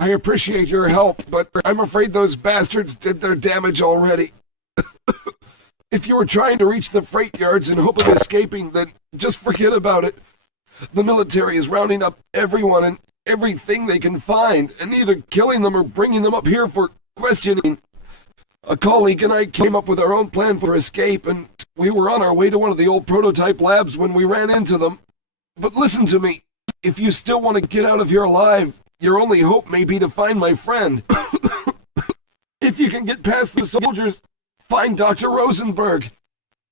I appreciate your help, but I'm afraid those bastards did their damage already. If you were trying to reach the freight yards in hope of escaping, then just forget about it. The military is rounding up everyone and everything they can find, and either killing them or bringing them up here for questioning. A colleague and I came up with our own plan for escape, and we were on our way to one of the old prototype labs when we ran into them. But listen to me. If you still want to get out of here alive, your only hope may be to find my friend. If you can get past the soldiers, find Dr. Rosenberg.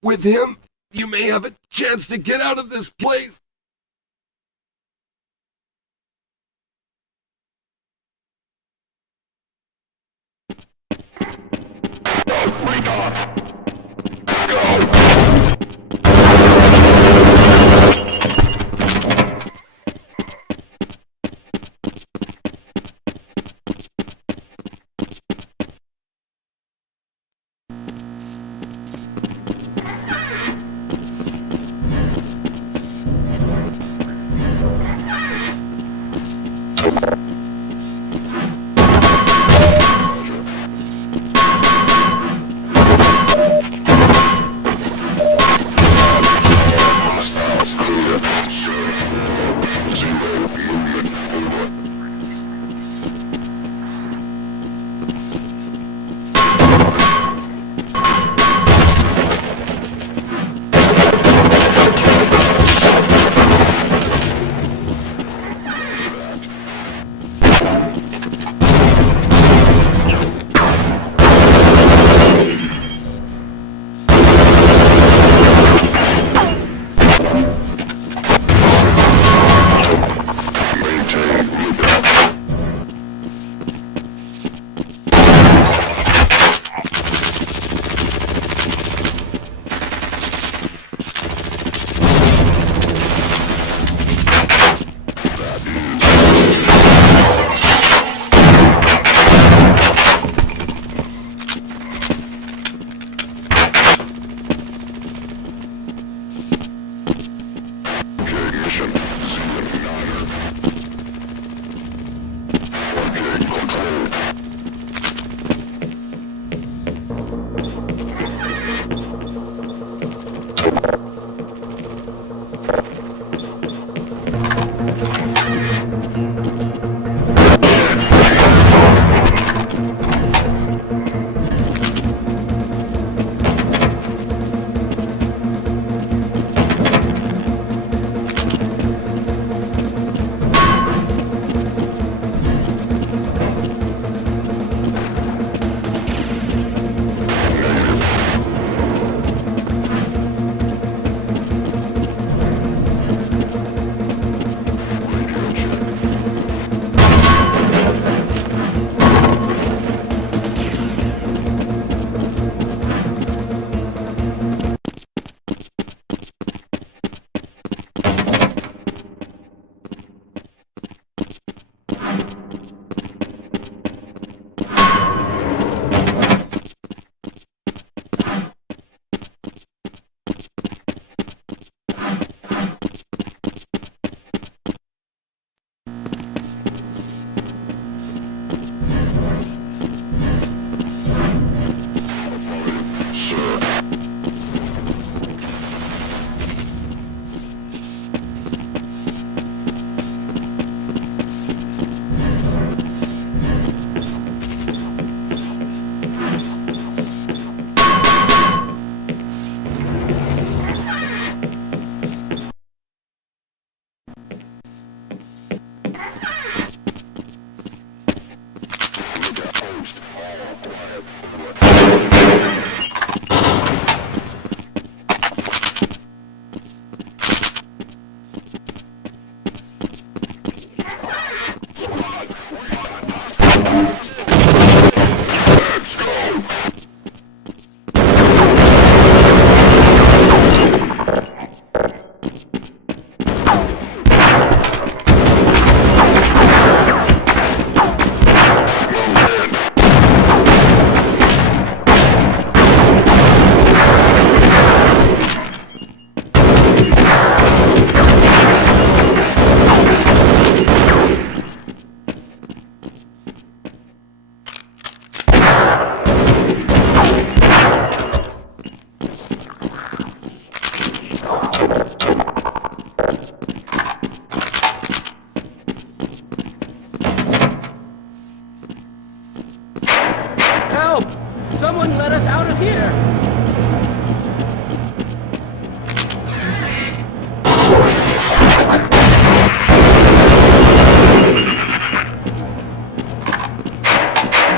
With him, you may have a chance to get out of this place. Someone let us out of here!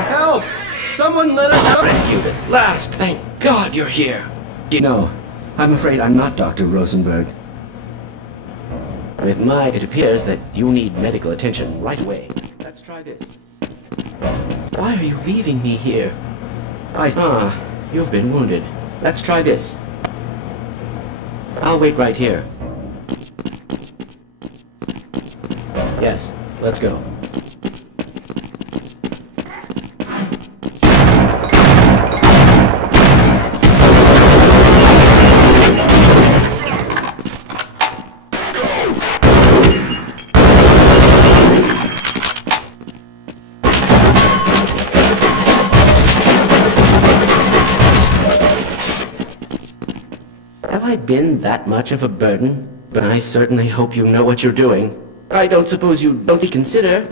Help! Someone let us out! Rescued at last! Thank God you're here! No, I'm afraid I'm not Dr. Rosenberg. It appears that you need medical attention right away. Let's try this. Why are you leaving me here? You've been wounded. Let's try this. I'll wait right here. Yes, let's go. Have I been that much of a burden? But I certainly hope you know what you're doing. I don't suppose you don't consider.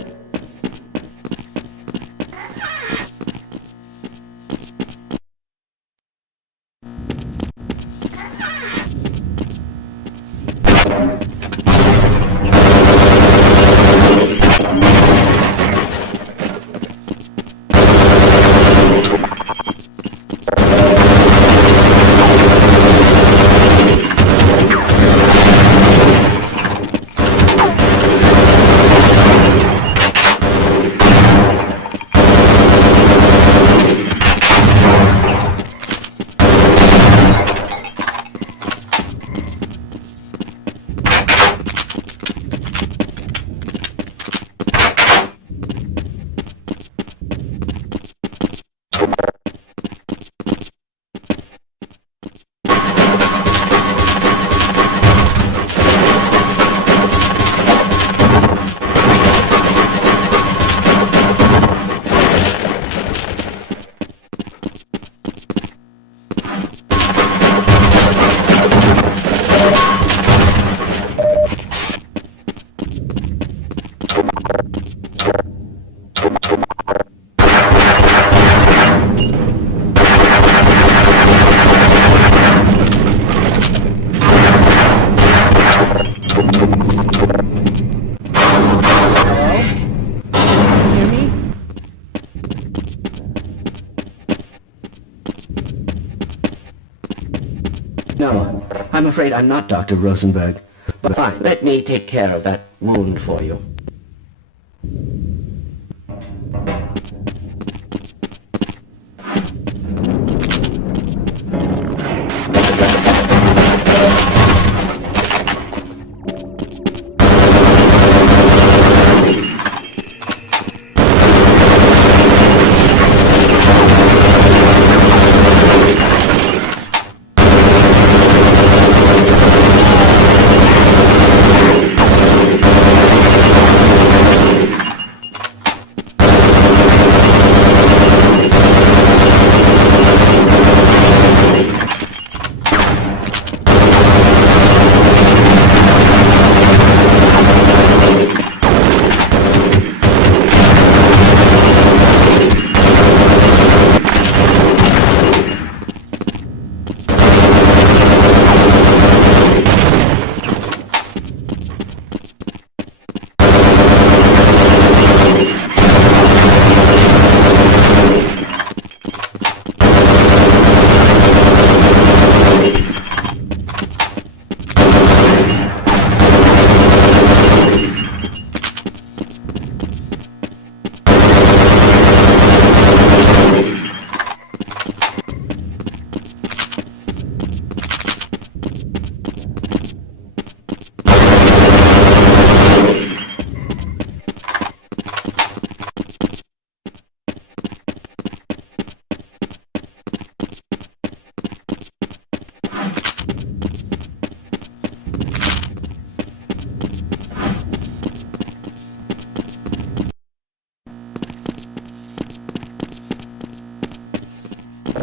No, I'm afraid I'm not Dr. Rosenberg. But fine, let me take care of that wound for you.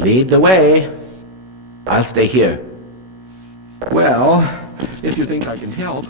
Lead the way. I'll stay here. Well, if you think I can help.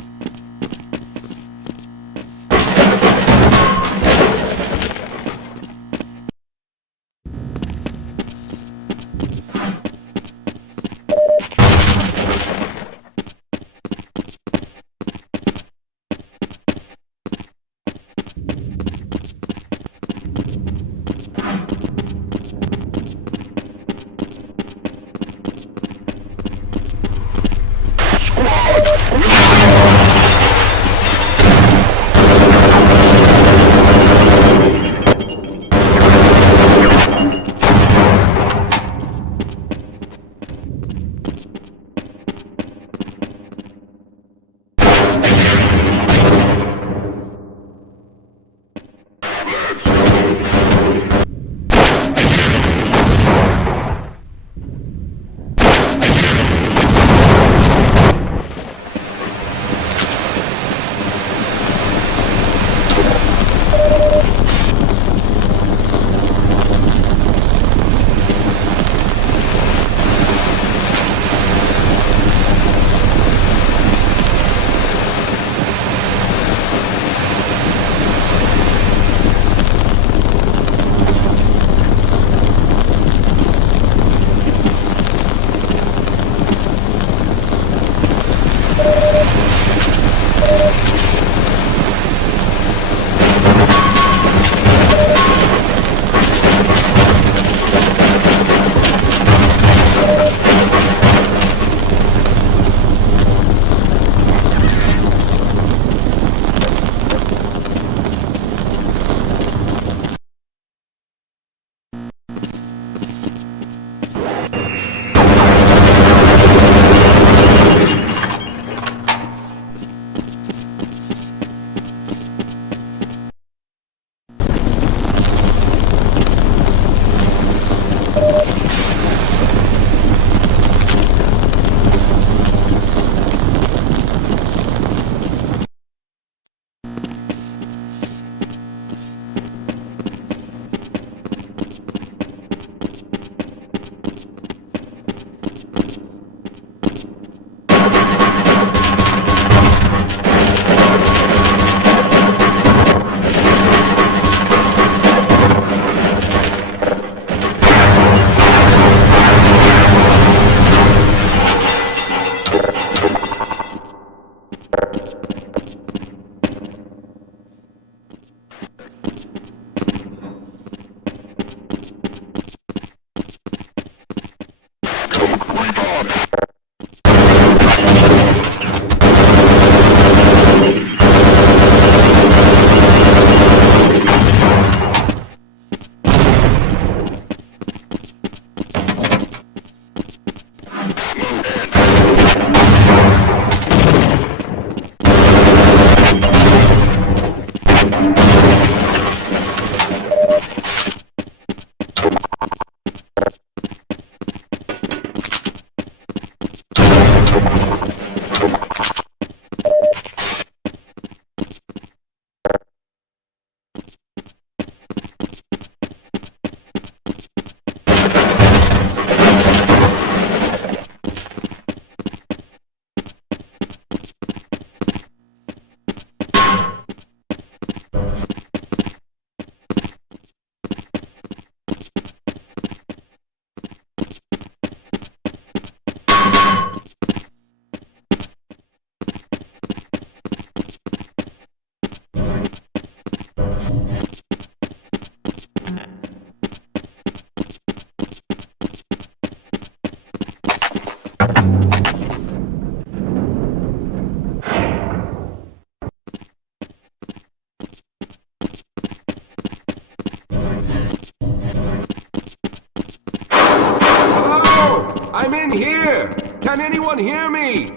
I'm in here! Can anyone hear me?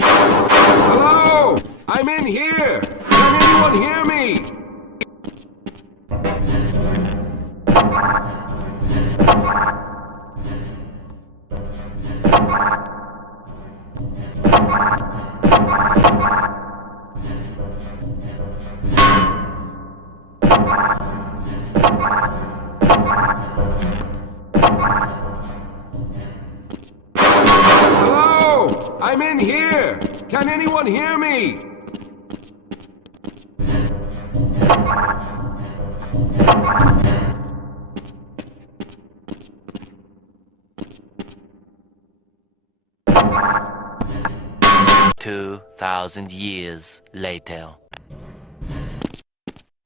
Hello? I'm in here! Can anyone hear me? Hello? I'm in here! Can anyone hear me? Two 2,000 years later.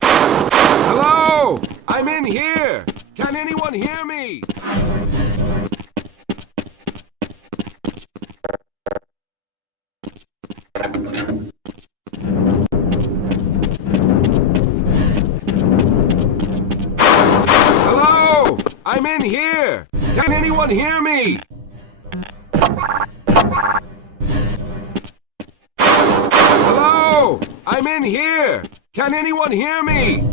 Hello? I'm in here! Can anyone hear me? Hello? I'm in here! Can anyone hear me? Hello? I'm in here! Can anyone hear me?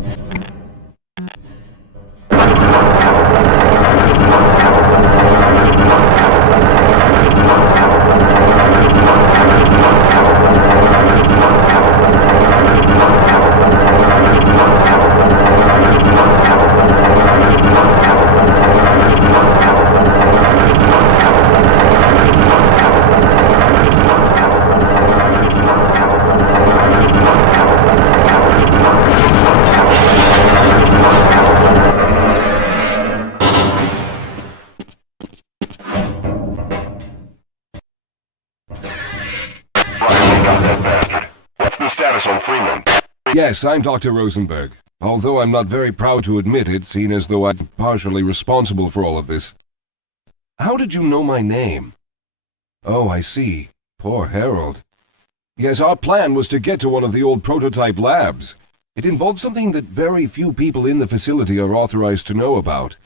Yes, I'm Dr. Rosenberg, although I'm not very proud to admit it, seeing as though I'm partially responsible for all of this. How did you know my name? Oh, I see. Poor Harold. Yes, our plan was to get to one of the old prototype labs. It involved something that very few people in the facility are authorized to know about.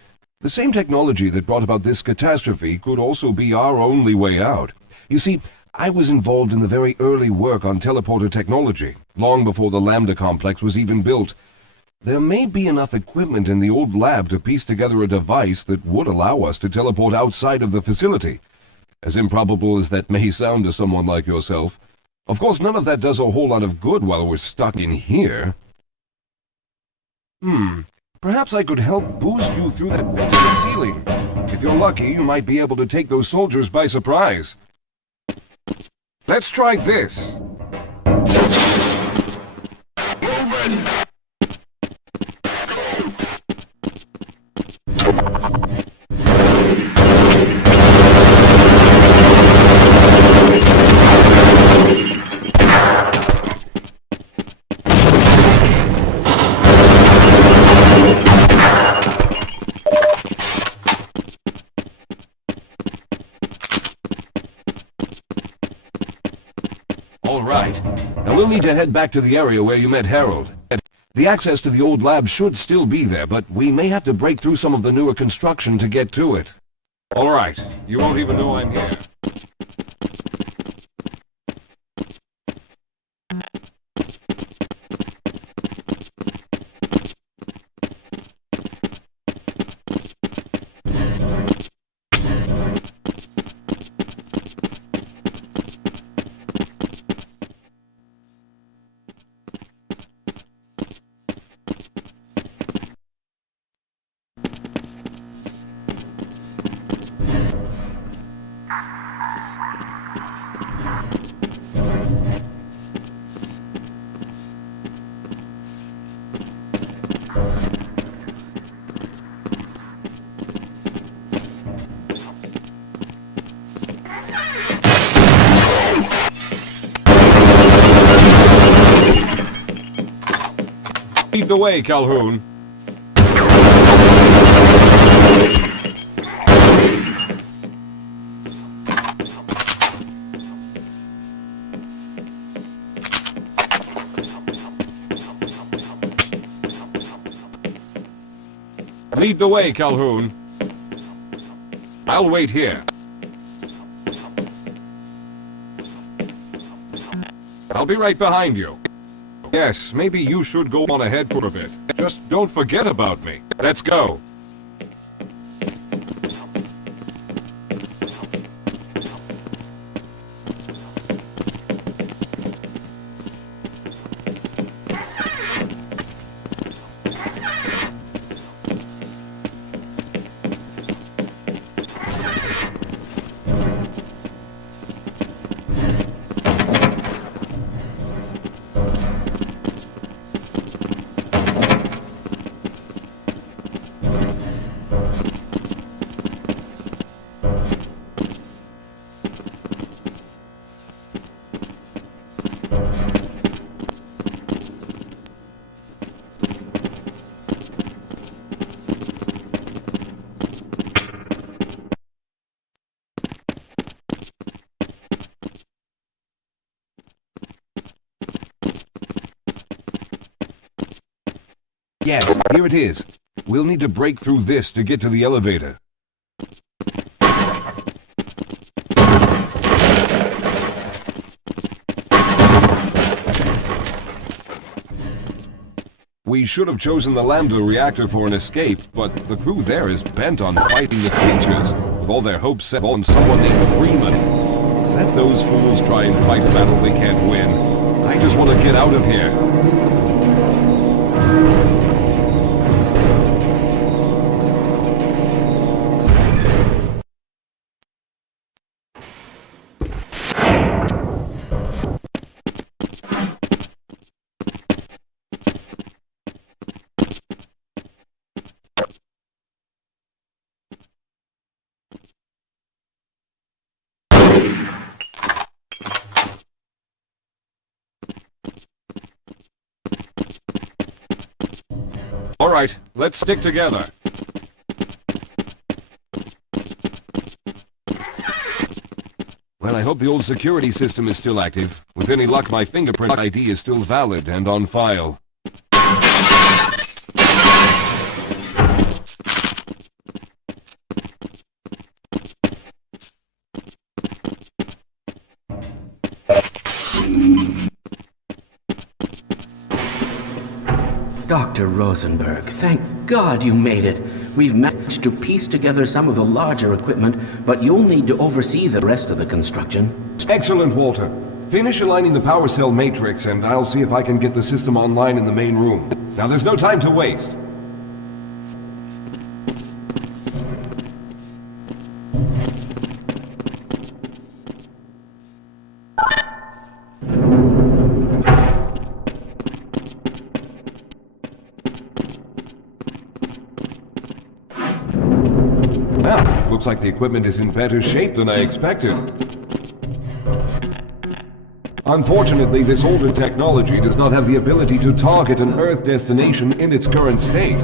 The same technology that brought about this catastrophe could also be our only way out. You see, I was involved in the very early work on teleporter technology, long before the Lambda complex was even built. There may be enough equipment in the old lab to piece together a device that would allow us to teleport outside of the facility. As improbable as that may sound to someone like yourself. Of course, none of that does a whole lot of good while we're stuck in here. Perhaps I could help boost you through that vent in the ceiling. If you're lucky, you might be able to take those soldiers by surprise. Let's try this. All right. Now we'll need to head back to the area where you met Harold. The access to the old lab should still be there, but we may have to break through some of the newer construction to get to it. All right. You won't even know I'm here. Lead the way, Calhoun. Lead the way, Calhoun. I'll wait here. I'll be right behind you. Yes, maybe you should go on ahead for a bit. Just don't forget about me. Let's go. Yes, here it is. We'll need to break through this to get to the elevator. We should have chosen the Lambda reactor for an escape, but the crew there is bent on fighting the creatures, with all their hopes set on someone named Freeman. Let those fools try and fight a battle they can't win. I just want to get out of here. All right, let's stick together. Well, I hope the old security system is still active. With any luck, my fingerprint ID is still valid and on file. Dr. Rosenberg, thank God you made it. We've managed to piece together some of the larger equipment, but you'll need to oversee the rest of the construction. Excellent, Walter. Finish aligning the power cell matrix, and I'll see if I can get the system online in the main room. Now, there's no time to waste. Well, looks like the equipment is in better shape than I expected. Unfortunately, this older technology does not have the ability to target an Earth destination in its current state.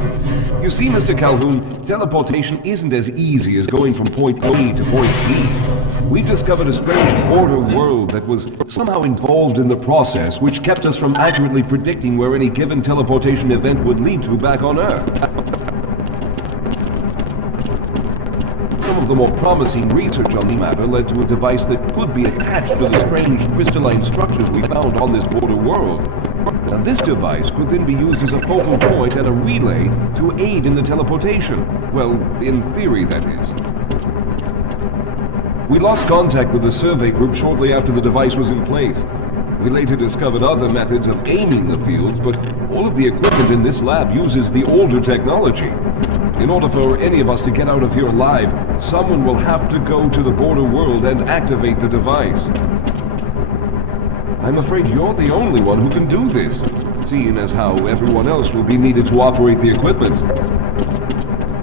You see, Mr. Calhoun, teleportation isn't as easy as going from point A to point B. We've discovered a strange border world that was somehow involved in the process, which kept us from accurately predicting where any given teleportation event would lead to back on Earth. Some of the more promising research on the matter led to a device that could be attached to the strange crystalline structures we found on this border world. Now, this device could then be used as a focal point and a relay to aid in the teleportation. Well, in theory, that is. We lost contact with the survey group shortly after the device was in place. We later discovered other methods of aiming the fields, but all of the equipment in this lab uses the older technology. In order for any of us to get out of here alive, someone will have to go to the border world and activate the device. I'm afraid you're the only one who can do this, seeing as how everyone else will be needed to operate the equipment.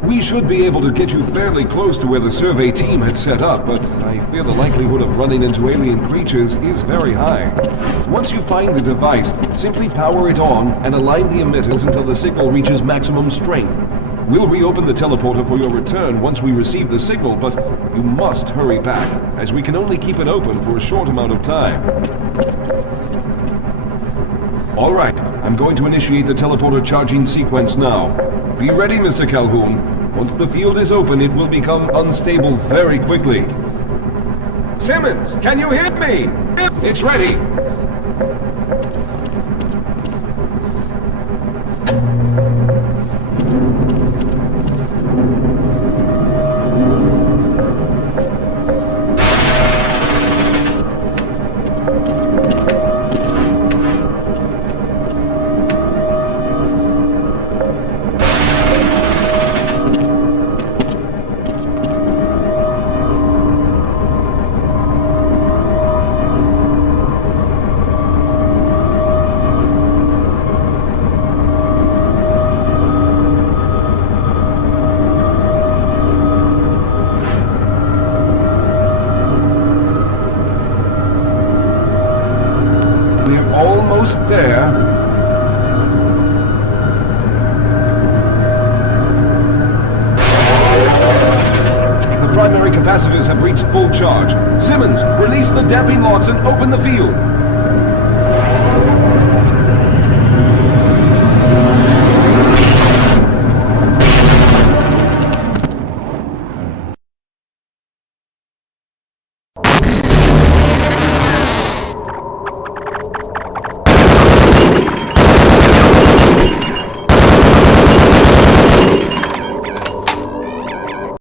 We should be able to get you fairly close to where the survey team had set up, but I fear the likelihood of running into alien creatures is very high. Once you find the device, simply power it on and align the emitters until the signal reaches maximum strength. We'll reopen the teleporter for your return once we receive the signal, but you must hurry back, as we can only keep it open for a short amount of time. All right, I'm going to initiate the teleporter charging sequence now. Be ready, Mr. Calhoun. Once the field is open, it will become unstable very quickly. Simmons, can you hear me? It's ready. Almost there. The primary capacitors have reached full charge. Simmons, release the damping locks and open the field.